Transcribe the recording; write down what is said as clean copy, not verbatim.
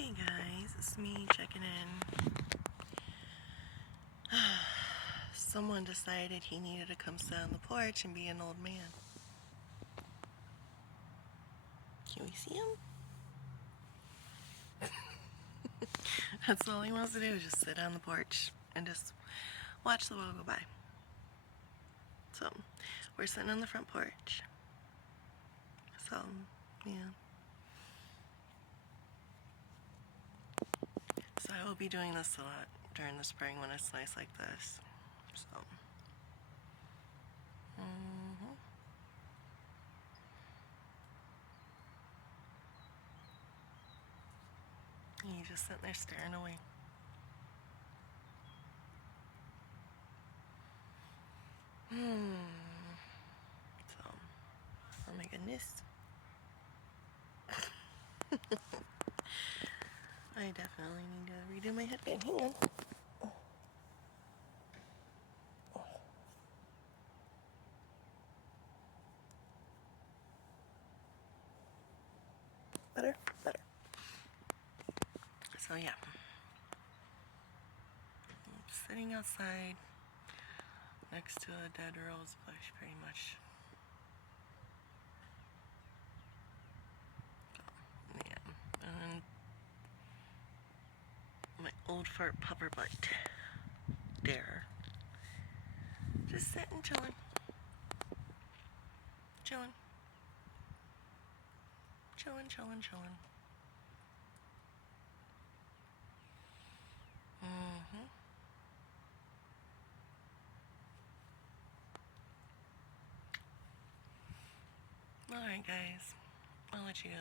Hey guys, it's me checking in. Someone decided he needed to come sit on the porch and be an old man. Can we see him? That's all he wants to do, is just sit on the porch and just watch the world go by. So, we're sitting on the front porch. So, yeah. So I will be doing this a lot during the spring when it's nice like this. So, And he's just sitting there staring away. So, oh my goodness. I definitely need to redo my headband. Hang on. Better? Better. So yeah. I'm sitting outside next to a dead rose bush, pretty much. Yeah. And my old fart pupper butt. There. Just sitting, chilling. Chilling. Chilling, chilling, chilling. Alright guys, I'll let you go.